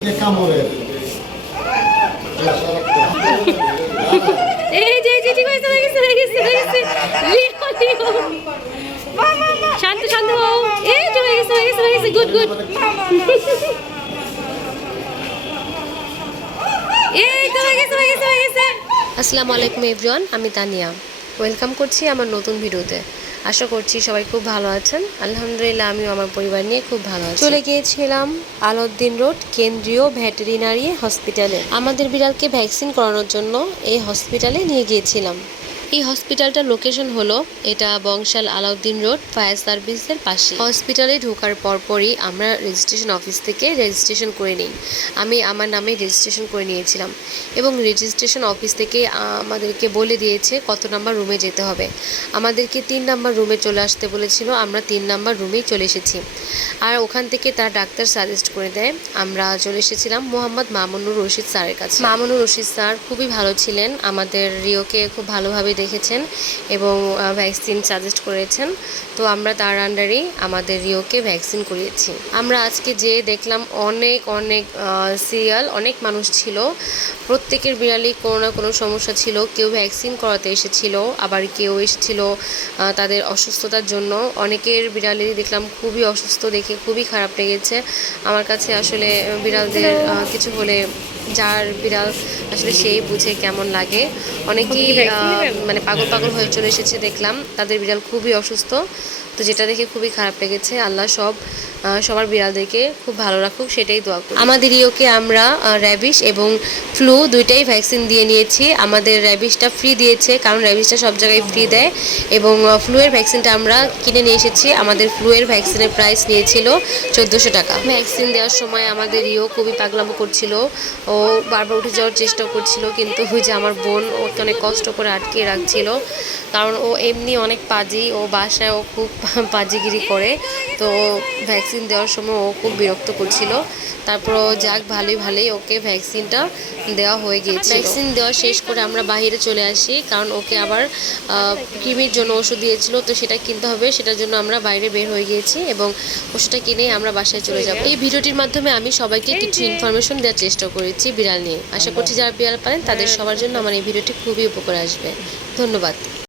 এই যে ঠিক হয়েছে শান্ত শান্ত হও। এই যে হয়ে গেছে গুড এই তো হয়ে গেছে। আসসালামু আলাইকুম এভরিওয়ান, আমি তানিয়া। ওয়েলকাম করছি আমার নতুন ভিডিওতে। আশা করছি সবাই খুব ভালো আছেন। আলহামদুলিল্লাহ আমিও আমার পরিবার নিয়ে খুব ভালো আছি। চলে গিয়েছিলাম আলাউদ্দিন রোড কেন্দ্রীয় ভেটেরিনারি হসপিটালে। আমাদের বিড়ালকে ভ্যাকসিন করানোর জন্য এই হসপিটালে নিয়ে গিয়েছিলাম। এই হসপিটালটার লোকেশন হলো এটা বংশাল আলাউদ্দিন রোড ফায়ার সার্ভিসের পাশে। হসপিটালে ঢোকার পরপরই আমরা রেজিস্ট্রেশন অফিস থেকে রেজিস্ট্রেশন করে নিই। আমি আমার নামে রেজিস্ট্রেশন করে নিয়েছিলাম এবং রেজিস্ট্রেশন অফিস থেকে আমাদেরকে বলে দিয়েছে কত নাম্বার রুমে যেতে হবে। আমাদেরকে 3 নাম্বার রুমে চলে আসতে বলেছিল, আমরা 3 নাম্বার রুমেই চলে এসেছি। আর ওখান থেকে তার ডাক্তার সাজেস্ট করে দেয়। আমরা চলে এসেছিলাম মোহাম্মদ মামুনুর রশিদ স্যারের কাছে। মামুনুর রশিদ স্যার খুবই ভালো ছিলেন, আমাদের রিওকে খুব ভালোভাবে দেখেছেন এবং ভ্যাকসিন সাজেস্ট করেছেন। তো আমরা তার আন্ডারেই আমাদের রিওকে ভ্যাকসিন করিয়েছি। আমরা আজকে যেয়ে দেখলাম অনেক সিরিয়াল, অনেক মানুষ ছিল। প্রত্যেকের বিড়ালেই কোনো না কোনো সমস্যা ছিল। কেউ ভ্যাকসিন করাতে এসেছিল, আবার কেউ এসেছিল তাদের অসুস্থতার জন্য। অনেকের বিড়ালেরই দেখলাম খুবই অসুস্থ, দেখে খুবই খারাপ লেগেছে আমার কাছে। আসলে বিড়ালদের কিছু হলে যার বিড়াল আসলে সেই বুঝে কেমন লাগে। অনেকেই মানে পাগল হয়ে চলে এসেছে দেখলাম, তাদের বিড়াল খুবই অসুস্থ। তো যেটা দেখে খুবই খারাপ লেগেছে। আল্লাহ সবার বিড়ালদেরকে খুব ভালো রাখুক, সেটাই দোয়া করি। আমাদের ইয়োকে আমরা র্যাবিশ এবং ফ্লু দুইটাই ভ্যাকসিন দিয়ে নিয়েছি। আমাদের র্যাবিশটা ফ্রি দিয়েছে, কারণ র্যাবিশটা সব জায়গায় ফ্রি দেয়, এবং ফ্লুয়ের ভ্যাকসিনটা আমরা কিনে নিয়ে এসেছি। আমাদের ফ্লুয়ের ভ্যাকসিনের প্রাইস নিয়েছিল 1400 টাকা। ভ্যাকসিন দেওয়ার সময় আমাদের ইয়ো খুবই পাগলামো করছিল, ও বারবার উঠে যাওয়ার চেষ্টা করছিল, কিন্তু ওই যে আমার বোন ওকে অনেক কষ্ট করে আটকে রাখছিল, কারণ ও এমনি অনেক পাজি, ও বাসায় ও খুব পাজিগিরি করে। তো ভ্যাকসিন দেওয়ার সময় ও খুব বিরক্ত করছিল। তারপর যাক ভালোই ওকে ভ্যাকসিনটা দেওয়া হয়ে গিয়েছে। ভ্যাকসিন দেওয়া শেষ করে আমরা বাইরে চলে আসি, কারণ ওকে আবার কৃমির জন্য ওষুধ দিয়েছিল, তো সেটা কিনতে হবে। সেটার জন্য আমরা বাইরে বের হয়ে গিয়েছি এবং ওষুধটা কিনে আমরা বাসায় চলে যাব। এই ভিডিওটির মাধ্যমে আমি সবাইকে কিছু ইনফরমেশন দেওয়ার চেষ্টা করেছি বিড়াল নিয়ে। আশা করছি যারা বিড়াল পালেন তাদের সবার জন্য আমার এই ভিডিওটি খুবই উপকার আসবে। ধন্যবাদ।